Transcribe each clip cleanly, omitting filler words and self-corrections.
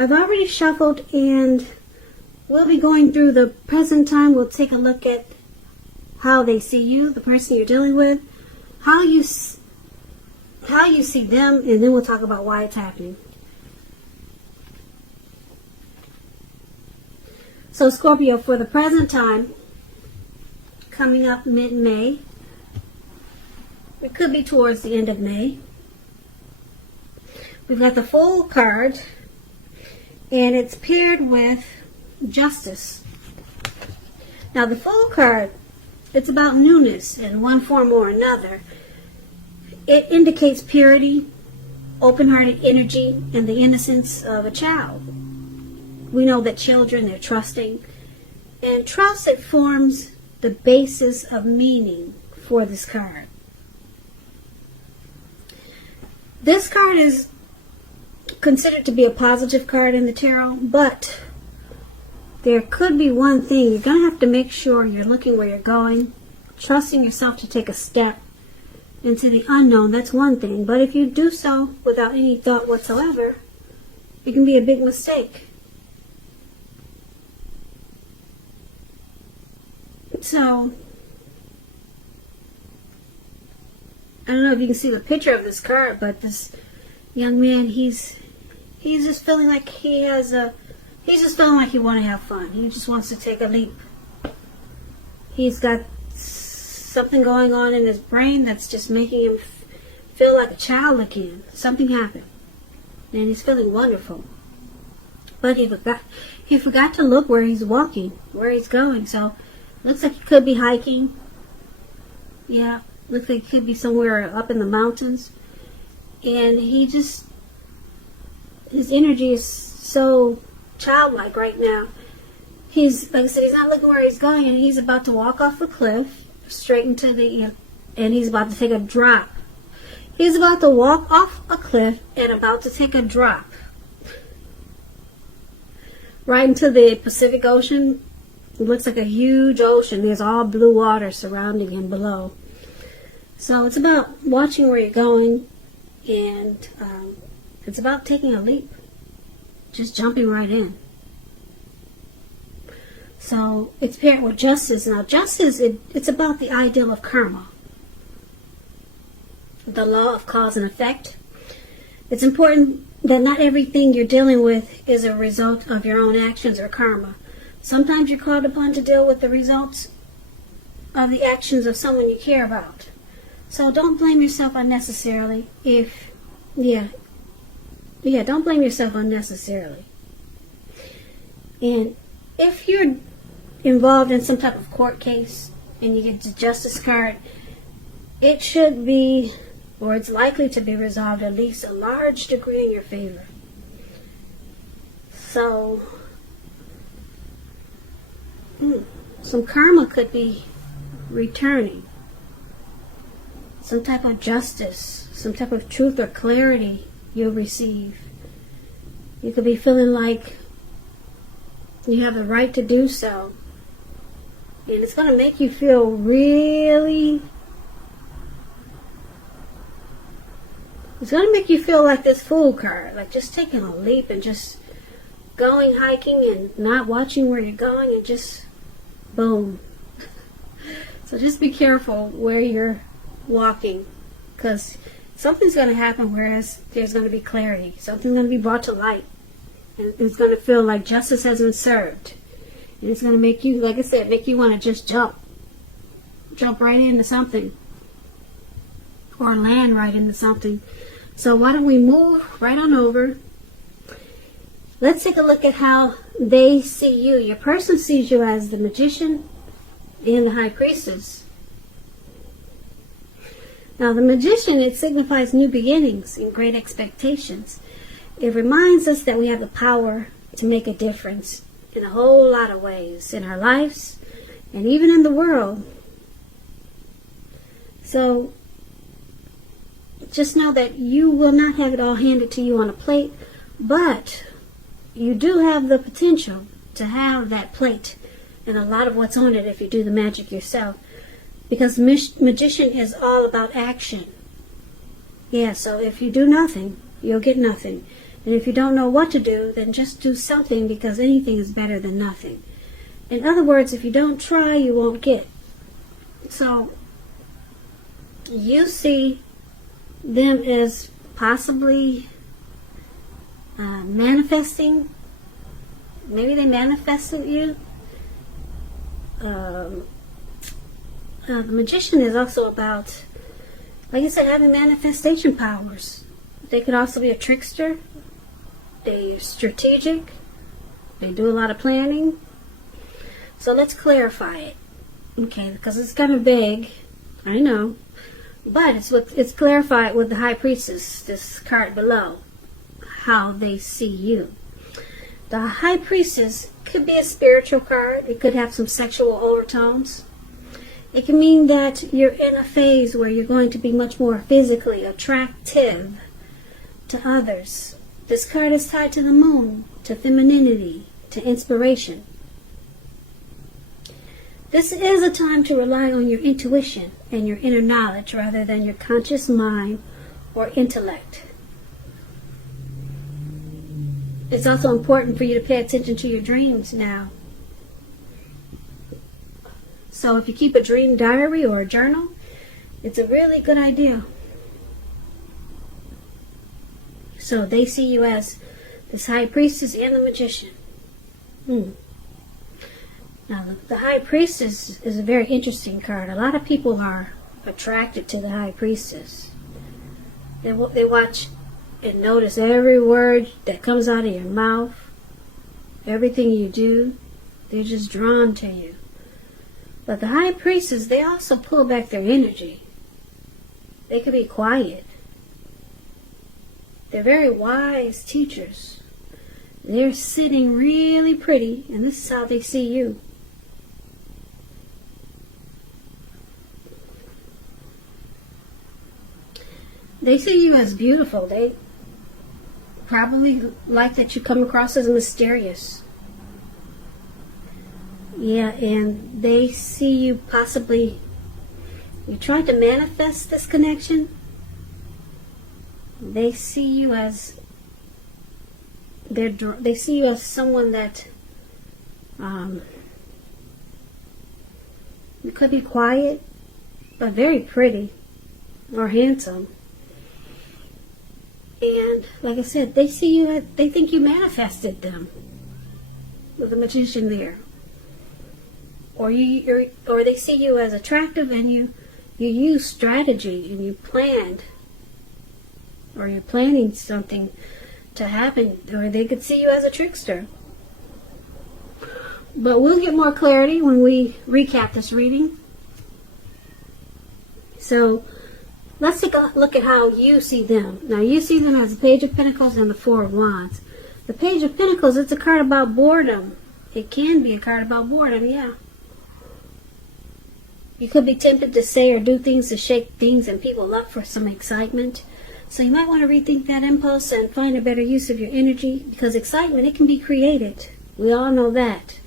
I've already shuffled, and we'll be going through the present time. We'll take a look at how they see you, the person you're dealing with, how you see them, and then we'll talk about why it's happening. So Scorpio, for the present time, coming up mid-May, it could be towards the end of May, we've got the Fool card, and it's paired with Justice. Now the Fool card, it's about newness in one form or another. It indicates purity, open-hearted energy, and the innocence of a child. We know that children, they're trusting, and trust, it forms the basis of meaning for this card. This card is considered to be a positive card in the tarot, but there could be one thing. You're going to have to make sure you're looking where you're going, trusting yourself to take a step into the unknown. That's one thing. But if you do so without any thought whatsoever, it can be a big mistake. So, I don't know if you can see the picture of this card, but this young man, he's just feeling like he's just feeling like he wants to have fun. He just wants to take a leap. He's got something going on in his brain that's just making him feel like a child again. Something happened, and he's feeling wonderful. But he forgot to look where he's walking, where he's going. So, looks like he could be hiking. Yeah, looks like he could be somewhere up in the mountains. And his energy is so childlike right now. Like I said, he's not looking where he's going, and he's about to walk off the cliff straight into and he's about to take a drop. He's about to walk off a cliff and about to take a drop right into the Pacific Ocean. It looks like a huge ocean. There's all blue water surrounding him below. So it's about watching where you're going, and it's about taking a leap. Just jumping right in. So it's paired with Justice. Now Justice, it's about the ideal of karma. The law of cause and effect. It's important that not everything you're dealing with is a result of your own actions or karma. Sometimes you're called upon to deal with the results of the actions of someone you care about. So don't blame yourself unnecessarily don't blame yourself unnecessarily. And if you're involved in some type of court case and you get the Justice card, it should be, or it's likely to be resolved at least a large degree in your favor. So, some karma could be returning. Some type of justice, some type of truth or clarity you'll receive. You could be feeling like you have the right to do so. And it's going to make you feel really... It's going to make you feel like this Fool card. Like just taking a leap and just going hiking and not watching where you're going and just boom. So just be careful where you're walking, because something's going to happen whereas there's going to be clarity. Something's going to be brought to light. And it's going to feel like justice has been served. And it's going to make you, like I said, make you want to just jump right into something. Or land right into something. So why don't we move right on over. Let's take a look at how they see you. Your person sees you as the Magician and the High Priestess. Now the Magician, it signifies new beginnings and great expectations. It reminds us that we have the power to make a difference in a whole lot of ways in our lives and even in the world. So just know that you will not have it all handed to you on a plate, but you do have the potential to have that plate and a lot of what's on it if you do the magic yourself. Because Magician is all about action. Yeah, so if you do nothing, you'll get nothing. And if you don't know what to do, then just do something, because anything is better than nothing. In other words, if you don't try, you won't get. So, you see them as possibly manifesting. Maybe they manifested you. The Magician is also about, like I said, having manifestation powers. They could also be a trickster. They're strategic. They do a lot of planning. So let's clarify it. Okay, because it's kind of vague. I know. But it's clarified with the High Priestess, this card below, how they see you. The High Priestess could be a spiritual card. It could have some sexual overtones. It can mean that you're in a phase where you're going to be much more physically attractive to others. This card is tied to the moon, to femininity, to inspiration. This is a time to rely on your intuition and your inner knowledge rather than your conscious mind or intellect. It's also important for you to pay attention to your dreams now. So if you keep a dream diary or a journal, it's a really good idea. So they see you as this High Priestess and the Magician. Now, the High Priestess is a very interesting card. A lot of people are attracted to the High Priestess. They watch and notice every word that comes out of your mouth, everything you do. They're just drawn to you. But the High Priestess, they also pull back their energy. They can be quiet. They're very wise teachers. They're sitting really pretty, and this is how they see you. They see you as beautiful. They probably like that you come across as mysterious. Yeah, and they see you possibly, you tried to manifest this connection. They see you as, they see you as someone that you could be quiet, but very pretty or handsome. And like I said, they see you, they think you manifested them with the Magician there. Or they see you as attractive, and you use strategy and you planned, or you're planning something to happen, or they could see you as a trickster. But we'll get more clarity when we recap this reading. So let's take a look at how you see them. Now, you see them as the Page of Pentacles and the Four of Wands. The Page of Pentacles, it's a card about boredom. It can be a card about boredom, yeah. You could be tempted to say or do things to shake things and people up for some excitement. So you might want to rethink that impulse and find a better use of your energy, because excitement, it can be created. We all know that.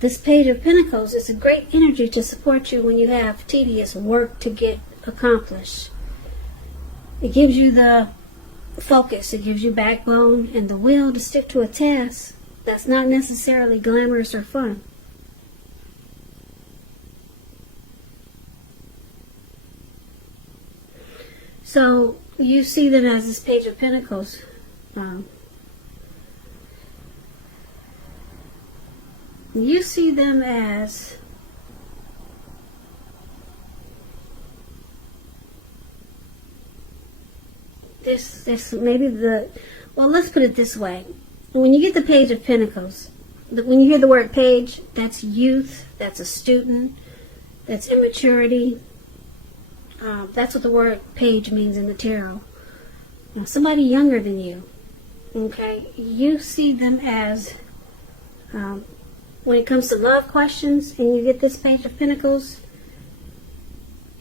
This Page of Pentacles is a great energy to support you when you have tedious work to get accomplished. It gives you the focus, it gives you backbone and the will to stick to a task that's not necessarily glamorous or fun. So you see them as this Page of Pentacles. You see them as this maybe well, let's put it this way. When you get the Page of Pentacles, when you hear the word page, that's youth, that's a student, that's immaturity. That's what the word page means in the tarot. Now, somebody younger than you, okay, you see them as, when it comes to love questions and you get this Page of Pentacles,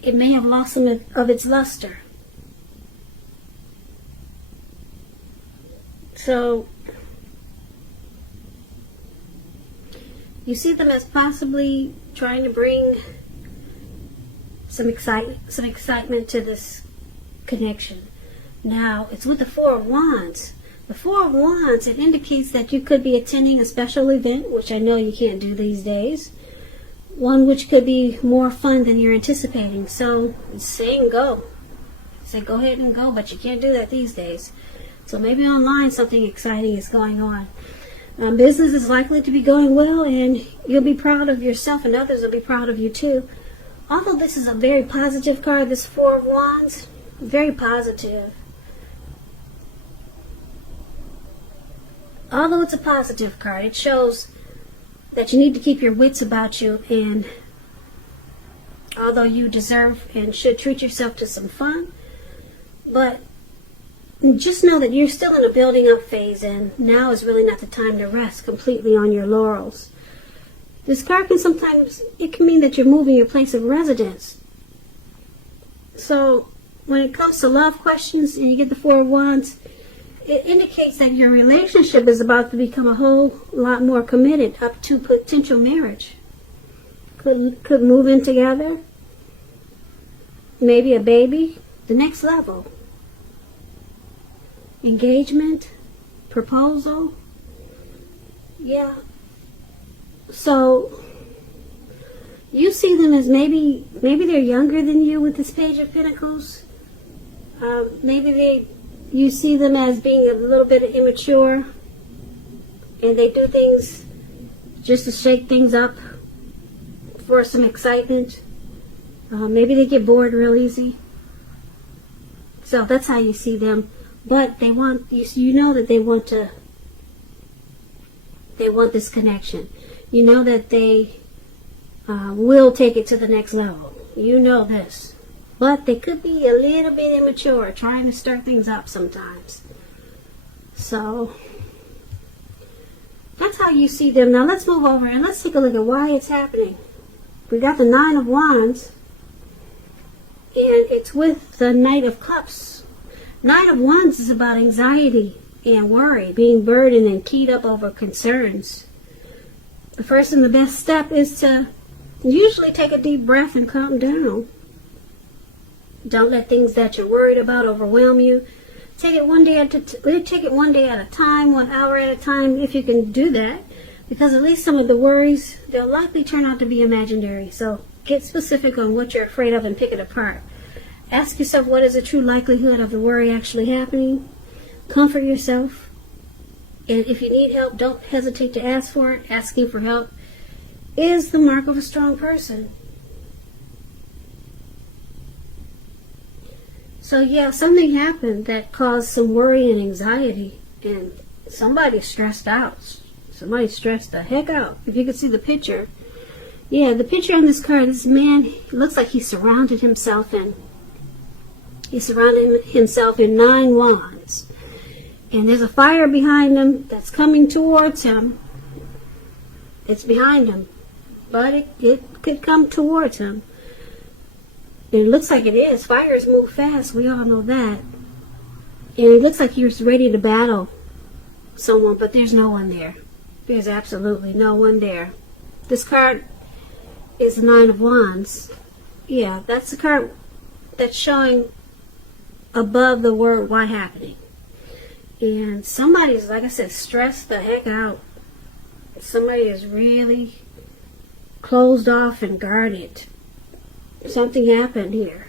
it may have lost some of its luster. So you see them as possibly trying to bring some excitement to this connection. Now, it's with the Four of Wands. The The Four of Wands, it indicates that you could be attending a special event, which I know you can't do these days. One which could be more fun than you're anticipating. So say and go. Say go ahead and go, but you can't do that these days. So maybe online something exciting is going on. Business is likely to be going well, and you'll be proud of yourself, and others will be proud of you too. Although this is a very positive card, this Four of Wands, very positive. Although it's a positive card, it shows that you need to keep your wits about you, and although you deserve and should treat yourself to some fun, but just know that you're still in a building up phase, and now is really not the time to rest completely on your laurels. This card can sometimes, it can mean that you're moving your place of residence. So when it comes to love questions and you get the Four of Wands, it indicates that your relationship is about to become a whole lot more committed, up to potential marriage. Could move in together, maybe a baby, the next level. Engagement, proposal, yeah. So you see them as maybe they're younger than you with this Page of Pentacles. Maybe you see them as being a little bit immature, and they do things just to shake things up for some excitement. Maybe they get bored real easy. So that's how you see them. But they want, you know that they want this connection. You know that they will take it to the next level. You know this. But they could be a little bit immature, trying to stir things up sometimes. So that's how you see them. Now let's move over and let's take a look at why it's happening. We got the Nine of Wands, and it's with the Knight of Cups. Nine of Wands is about anxiety and worry, being burdened and keyed up over concerns. The first and the best step is to usually take a deep breath and calm down. Don't let things that you're worried about overwhelm you. Take it one day at a time, 1 hour at a time, if you can do that, because at least some of the worries, they'll likely turn out to be imaginary. So get specific on what you're afraid of and pick it apart. Ask yourself, what is the true likelihood of the worry actually happening? Comfort yourself. And if you need help, don't hesitate to ask for it. Asking for help is the mark of a strong person. So yeah, something happened that caused some worry and anxiety, and somebody's stressed out. Somebody stressed the heck out. If you could see the picture. Yeah, the picture on this card, this man, it looks like he surrounded himself in 9 wands. And there's a fire behind him that's coming towards him. It's behind him. But it could come towards him. And it looks like it is. Fires move fast. We all know that. And it looks like he was ready to battle someone, but there's no one there. There's absolutely no one there. This card is the Nine of Wands. Yeah, that's the card that's showing above the word "why" happening. And somebody's, like I said, stressed the heck out. Somebody is really closed off and guarded. Something happened here.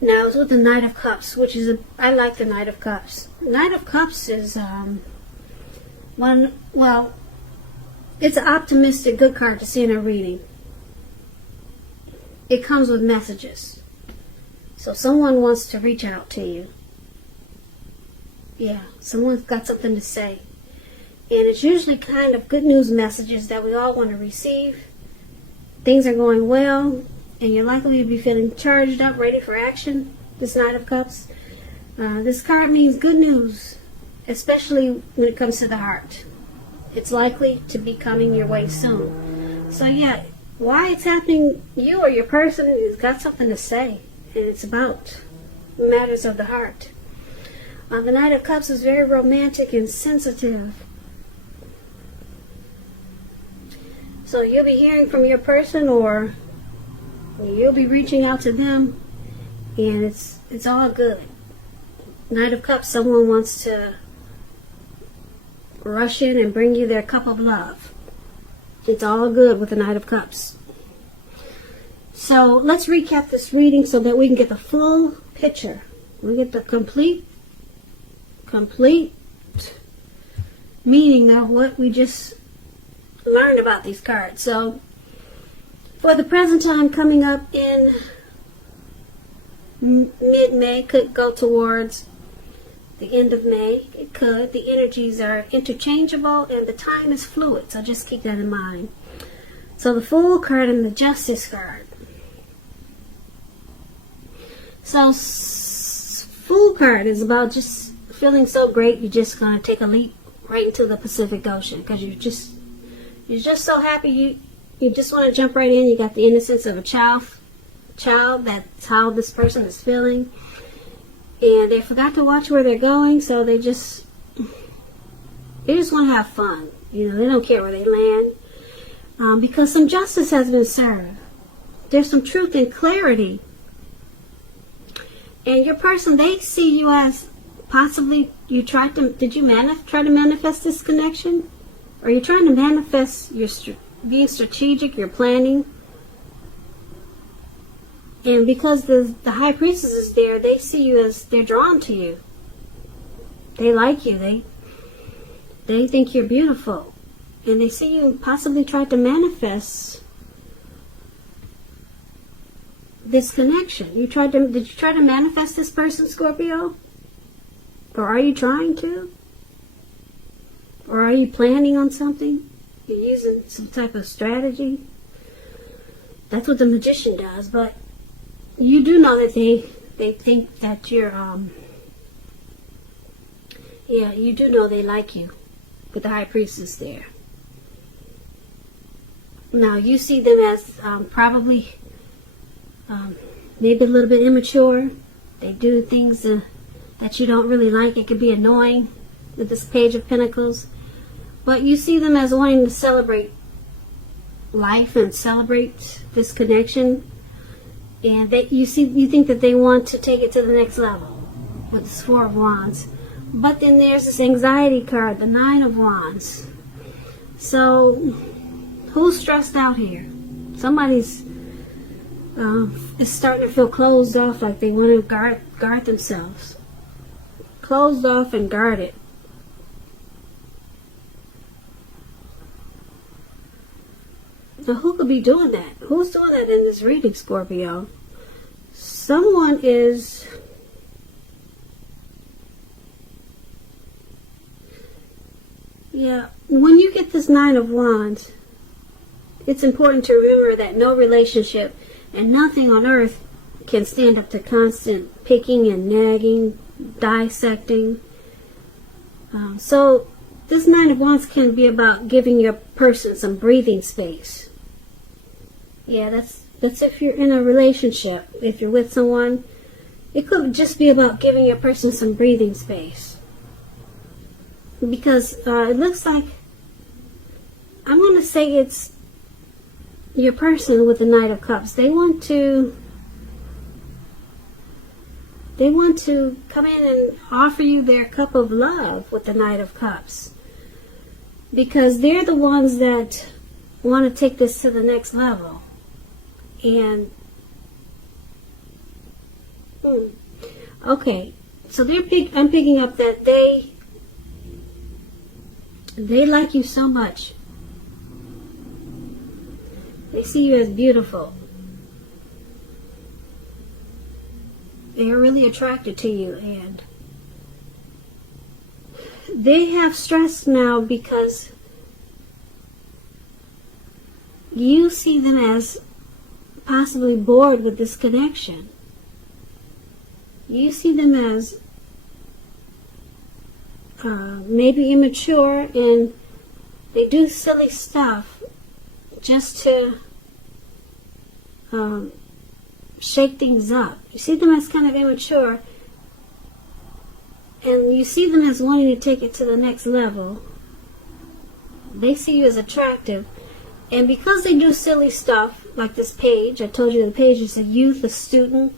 Now it's with the Knight of Cups, which is I like the Knight of Cups. Knight of Cups is it's an optimistic, good card to see in a reading. It comes with messages. So someone wants to reach out to you. Yeah, someone's got something to say. And it's usually kind of good news messages that we all want to receive. Things are going well, and you're likely to be feeling charged up, ready for action, this Knight of Cups. This card means good news, especially when it comes to the heart. It's likely to be coming your way soon. So yeah, why it's happening, you or your person has got something to say. And it's about matters of the heart. The Knight of Cups is very romantic and sensitive. So you'll be hearing from your person, or you'll be reaching out to them, and it's all good. Knight of Cups, someone wants to rush in and bring you their cup of love. It's all good with the Knight of Cups. So let's recap this reading so that we can get the full picture. We get the complete meaning of what we just learned about these cards. So for the present time coming up in mid-May, could go towards the end of May. It could. The energies are interchangeable and the time is fluid. So just keep that in mind. So the Fool card and the Justice card. So Fool card is about just feeling so great you're just going to take a leap right into the Pacific Ocean because you're just so happy you just want to jump right in. You got the innocence of a child. That's how this person is feeling. And they forgot to watch where they're going, so they just want to have fun. They don't care where they land. Because some justice has been served. There's some truth and clarity. And your person, they see you as possibly, did you try to manifest this connection? Are you trying to manifest being strategic, your planning? And because the High Priestess is there, they see you as, they're drawn to you. They like you. They think you're beautiful. And they see you possibly try to manifest this connection. Did you try to manifest this person, Scorpio? Or are you trying to? Or are you planning on something? You're using some type of strategy? That's what the Magician does, but you do know that they think that you're, you do know they like you with the High Priestess there. Now, you see them as probably maybe a little bit immature. They do things that you don't really like. It could be annoying with this Page of Pentacles. But you see them as wanting to celebrate life and celebrate this connection. And you think that they want to take it to the next level with this Four of Wands. But then there's this anxiety card, the Nine of Wands. So, who's stressed out here? Somebody's is starting to feel closed off, like they want to guard themselves. Closed off and guarded. Now, who could be doing that? Who's doing that in this reading, Scorpio? Someone is... Yeah, when you get this Nine of Wands, it's important to remember that no relationship and nothing on earth can stand up to constant picking and nagging, dissecting. So this Nine of Wands can be about giving your person some breathing space. Yeah, that's if you're in a relationship. If you're with someone, it could just be about giving your person some breathing space. Because it looks like, I'm going to say it's your person with the Knight of Cups. They want to come in and offer you their cup of love with the Knight of Cups. Because they're the ones that want to take this to the next level. And okay, so I'm picking up that they like you so much. They see you as beautiful. They're really attracted to you, and they have stress now because you see them as possibly bored with this connection. You see them as maybe immature, and they do silly stuff just to shake things up. You see them as kind of immature, and you see them as wanting to take it to the next level. They see you as attractive, and because they do silly stuff like this page, I told you the page is a youth, a student,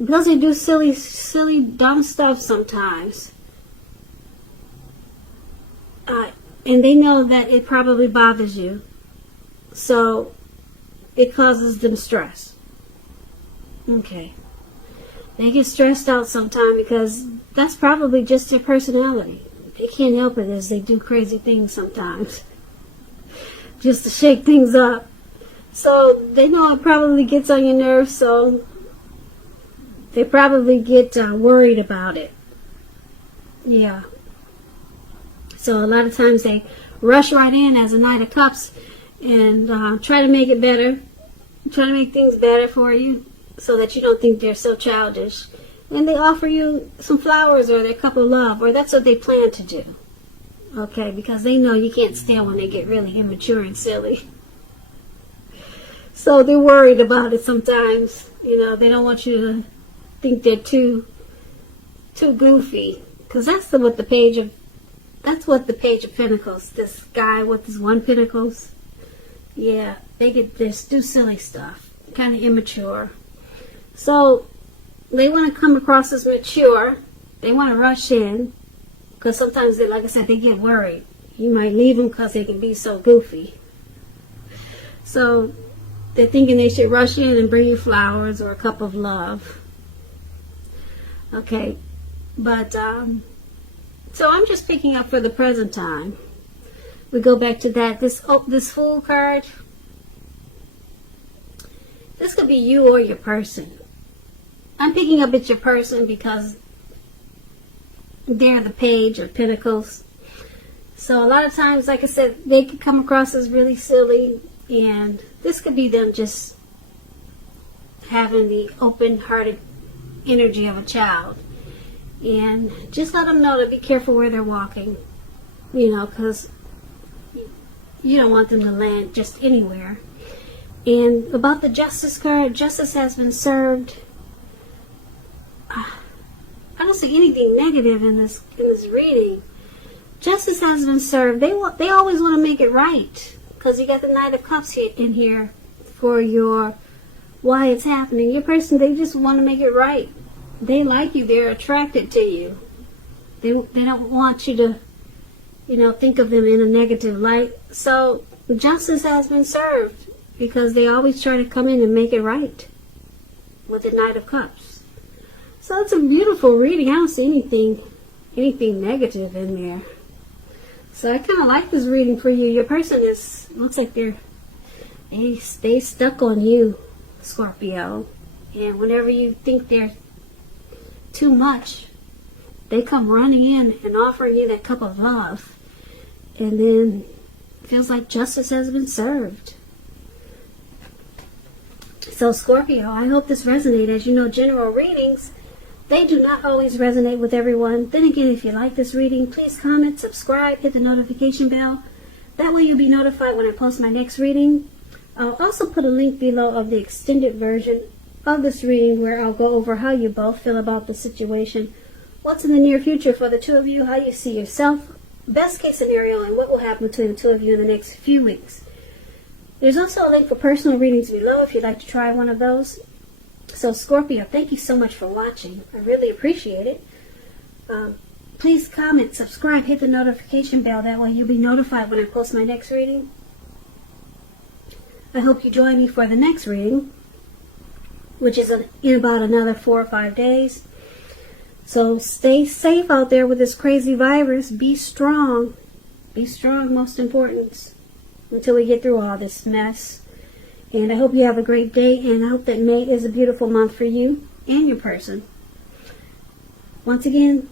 because they do silly, dumb stuff sometimes. And they know that it probably bothers you. So it causes them stress. Okay. They get stressed out sometimes because that's probably just their personality. They can't help it as they do crazy things sometimes. Just to shake things up. So they know it probably gets on your nerves, so they probably get worried about it. Yeah. So a lot of times they rush right in as a Knight of Cups and try to make it better. Try to make things better for you so that you don't think they're so childish. And they offer you some flowers or their cup of love, or that's what they plan to do. Okay, because they know you can't stand when they get really immature and silly. So they're worried about it sometimes. You know, they don't want you to think they're too goofy. Because that's what the Page of Pentacles, this guy with his 1 Pentacles. Yeah, they just do silly stuff. Kind of immature. So they want to come across as mature. They want to rush in. Because sometimes, like I said, they get worried. You might leave them because they can be so goofy. So they're thinking they should rush in and bring you flowers or a cup of love. Okay, but so I'm just picking up for the present time. We go back to that. This Fool card. This could be you or your person. I'm picking up it's your person because they're the Page of Pentacles. So a lot of times, like I said, they could come across as really silly, and this could be them just having the open-hearted energy of a child. And just let them know to be careful where they're walking, you know, because you don't want them to land just anywhere. And about the Justice card, justice has been served. I don't see anything negative in this reading. Justice has been served. They always want to make it right, because you got the Knight of Cups in here for your why it's happening. Your person, they just want to make it right. They like you. They're attracted to you. They don't want you to, you know, think of them in a negative light. So justice has been served because they always try to come in and make it right with the Knight of Cups. So it's a beautiful reading. I don't see anything negative in there. So I kind of like this reading for you. Your person looks like they stay stuck on you, Scorpio. And whenever you think they're too much, they come running in and offering you that cup of love. And then it feels like justice has been served. So Scorpio, I hope this resonated. As you know, general readings, they do not always resonate with everyone. Then again, if you like this reading, please comment, subscribe, hit the notification bell. That way you'll be notified when I post my next reading. I'll also put a link below of the extended version of this reading where I'll go over how you both feel about the situation, what's in the near future for the two of you, how you see yourself, best case scenario, and what will happen between the two of you in the next few weeks. There's also a link for personal readings below if you'd like to try one of those. So Scorpio, thank you so much for watching. I really appreciate it. Please comment, subscribe, hit the notification bell. That way you'll be notified when I post my next reading. I hope you join me for the next reading, which is in about another 4 or 5 days. So stay safe out there with this crazy virus. Be strong. Be strong, most important, until we get through all this mess. And I hope you have a great day, and I hope that May is a beautiful month for you and your person. Once again,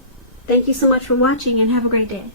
thank you so much for watching, and have a great day.